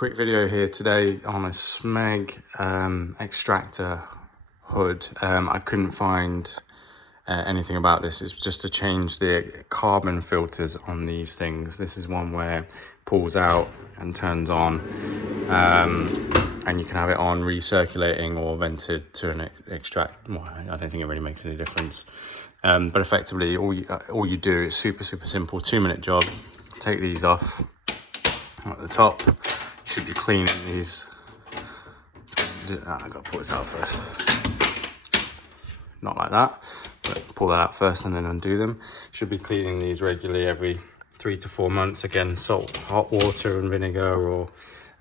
Quick video here today on a Smeg extractor hood. I couldn't find anything about this. It's just to change the carbon filters on these things. This is one where it pulls out and turns on, and you can have it on recirculating or vented to an extract. Well, I don't think it really makes any difference. But effectively, all you do is super simple 2-minute job. Take these off at the top. You should be cleaning these. I've got to pull this out first. Not like that, but pull that out first and then undo them. Should be cleaning these regularly every 3 to 4 months. Again, salt, hot water and vinegar, or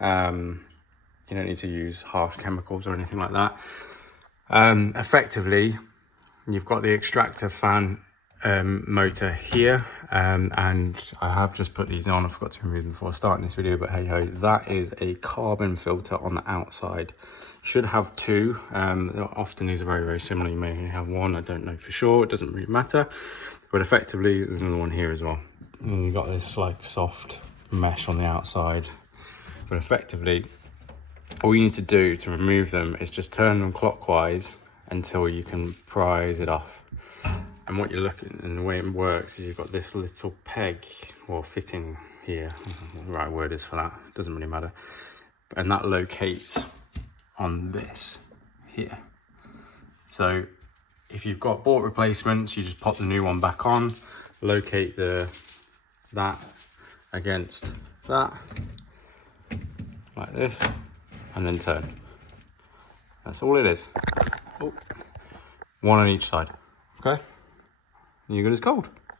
you don't need to use harsh chemicals or anything like that. Effectively, you've got the extractor fan motor here, and I have just put these on. I forgot to remove them before starting this video, but hey ho, that is a carbon filter on the outside. Should have two. Often these are very similar. You may have one, I don't know for sure, it doesn't really matter, but effectively there's another one here as well. And you've got this like soft mesh on the outside, but effectively all you need to do to remove them is just turn them clockwise until you can prise it off. And what you're looking, and the way it works is you've got this little peg or fitting here, what the right word is for that, doesn't really matter, and that locates on this here. So if you've got bought replacements, you just pop the new one back on, locate that against that like this, and then turn. That's all it is. Oh. One on each side. Okay, and you're good as gold.